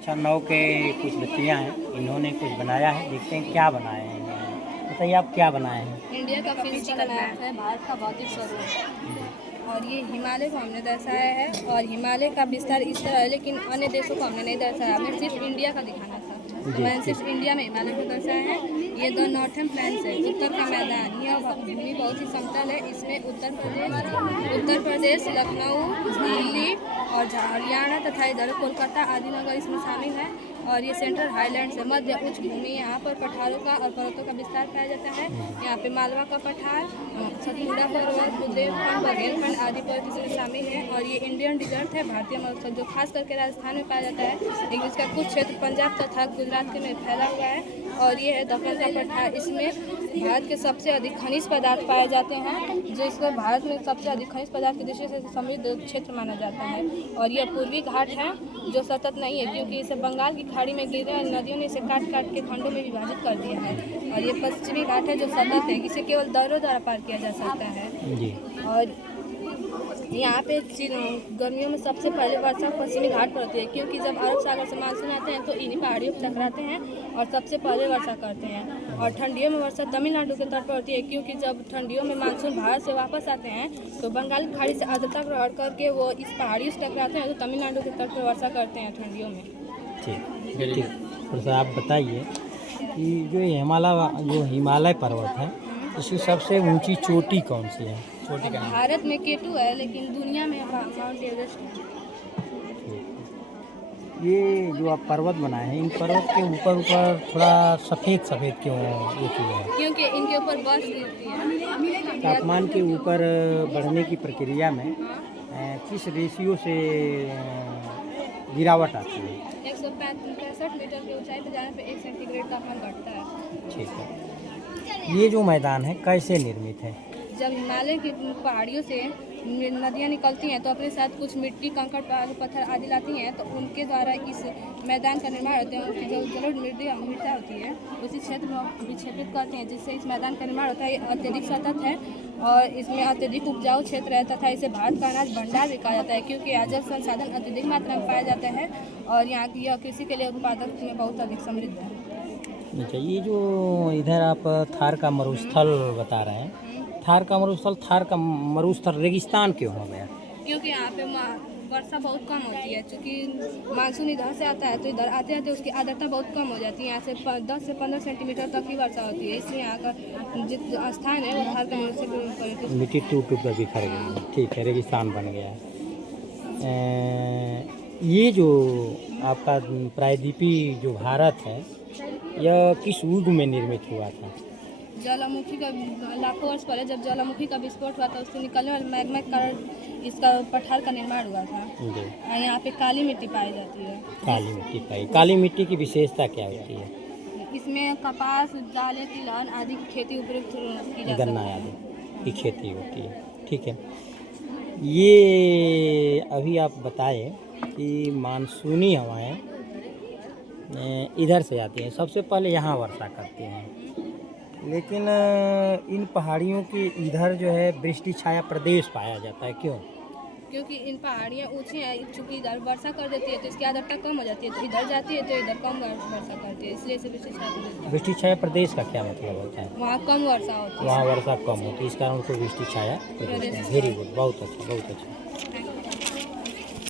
अच्छा, 9 के कुछ बच्चियाँ हैं, इन्होंने कुछ बनाया है, देखते हैं क्या बनाए हैं। बताइए आप क्या बनाए हैं? इंडिया का फिजिकल मैप है, भारत का भौतिक स्वरूप, और ये हिमालय को हमने दर्शाया है। और हिमालय का विस्तार इस तरह है, लेकिन अन्य देशों को हमने नहीं दर्शाया, हमें सिर्फ इंडिया का दिखाना था, तो मैंने सिर्फ इंडिया में हिमालय को दर्शाया है। ये 2 नॉर्थर्न प्लेन्स है, उत्तर का मैदान, यह भूमि बहुत ही समतल है। इसमें उत्तर प्रदेश, लखनऊ, दिल्ली और हरियाणा तथा इधर कोलकाता आदि नगर इसमें शामिल है। और ये सेंट्रल हाईलैंड्स है, मध्य उच्च भूमि। यहाँ पर पठारों का और पर्वतों का विस्तार पाया जाता है। यहाँ पे मालवा का पठार, सतपुड़ा पर्वत, बुंदेलखंड, बघेलखंड आदि पर्वत इसमें शामिल है। और ये इंडियन डिजर्ट है, भारतीय मरुस्थल, जो खास करके राजस्थान में पाया जाता है, लेकिन इसका कुछ क्षेत्र पंजाब तथा गुजरात के में फैला हुआ है। और ये है दक्कन का पठार, इसमें भारत के सबसे अधिक खनिज पदार्थ पाए जाते हैं, जो इसमें भारत में सबसे अधिक खनिज पदार्थ की दृष्टि से समृद्ध क्षेत्र माना जाता है। और यह पूर्वी घाट है, जो सतत नहीं है, क्योंकि इसे बंगाल की खाड़ी में गिर रहे नदियों ने इसे काट काट के खंडों में विभाजित कर दिया है। और ये पश्चिमी घाट है, जो सतत है, इसे केवल दौरों द्वारा पार किया जा सकता है। जी। और यहाँ पे गर्मियों में सबसे पहले वर्षा पश्चिमी घाट पर होती है, क्योंकि जब अरब सागर से मानसून आते हैं तो इन्हीं पहाड़ियों पर टकराते हैं और सबसे पहले वर्षा करते हैं। और ठंडियों में वर्षा तमिलनाडु के तट पर होती है, क्योंकि जब ठंडियों में मानसून भारत से वापस आते हैं तो बंगाल की खाड़ी से आर्द्रता ग्रहण करके वो इस पहाड़ियों से टकराते हैं, तो तमिलनाडु के तट पर वर्षा करते हैं ठंडियों में। ठीक। थोड़ा सा आप बताइए कि जो हिमालय पर्वत है, इसकी सबसे ऊंची चोटी कौन सी है? चोटी का नाम? भारत में केटू है, लेकिन दुनिया में माउंट एवरेस्ट है। ये जो आप पर्वत बनाए हैं, इन पर्वत के ऊपर थोड़ा सफ़ेद क्यों ये किया है? क्योंकि इनके ऊपर बर्फ गिरती है। तापमान के ऊपर बढ़ने की प्रक्रिया में किस रेशियो से गिरावट आती है? 165 मीटर की ऊंचाई पर जाने पर 1 सेंटीग्रेड तापमान घटता है। ठीक है। ये जो मैदान है कैसे निर्मित है? जब हिमालय की पहाड़ियों से नदियाँ निकलती हैं तो अपने साथ कुछ मिट्टी, कंकड़, पत्थर आदि लाती हैं, तो उनके द्वारा इस मैदान का निर्माण होता है। उनकी जो जलोढ़ मृदा होती है उसी क्षेत्र में विक्षेपित करते हैं, जिससे इस मैदान का निर्माण होता है। ये अत्यधिक सतत है और इसमें अत्यधिक उपजाऊ क्षेत्र है, तथा इसे भारत का अनाज भंडार भी कहा जाता है, क्योंकि यहाँ जल संसाधन अत्यधिक मात्रा में पाया जाता है और यहाँ की यह कृषि के लिए उत्पादक में बहुत अधिक समृद्ध है। अच्छा, ये जो इधर आप थार का मरुस्थल बता रहे हैं, थार का मरुस्थल रेगिस्तान क्यों हो गया? क्योंकि यहाँ पे वर्षा बहुत कम होती है, क्योंकि मानसून इधर से आता है तो इधर आते आते उसकी आर्द्रता बहुत कम हो जाती है। यहाँ से 10 से 15 सेंटीमीटर तक ही वर्षा होती है, इसलिए यहाँ का जो स्थान है वो थार का मरुस्थल मिट्टी टूट कर बिखर गई। ठीक है, रेगिस्तान बन गया। ये जो आपका प्रायद्वीपी जो भारत है, यह किस युग में निर्मित हुआ था? ज्वालामुखी का लाखों वर्ष पहले जब ज्वालामुखी का विस्फोट हुआ था, उससे निकलने वाले मैग्मा के कारण इसका पठार का निर्माण हुआ था। यहाँ पे काली मिट्टी पाई जाती है। काली मिट्टी की विशेषता क्या होती है? इसमें कपास, दालें, तिलहन आदि की खेती उपयुक्त की जाती है। गन्ना आदि की खेती होती है। ठीक है। ये अभी आप बताएं कि मानसूनी हवाएं इधर से आती हैं, सबसे पहले यहाँ वर्षा करती हैं, लेकिन इन पहाड़ियों के इधर जो है वृष्टि छाया प्रदेश पाया जाता है। क्यों? क्योंकि इन पहाड़ियाँ ऊँची हैं, चूँकि इधर वर्षा कर देती है तो इसकी आर्द्रता कम हो जाती है, तो इधर जाती है तो इधर कम वर्षा करती है, इसलिए इसे वृष्टि छाया प्रदेश का क्या मतलब होता है? वहाँ कम वर्षा होती है, वहाँ वर्षा कम होती है, इस कारण उसको वृष्टि छाया प्रदेश। वेरी गुड, बहुत अच्छा।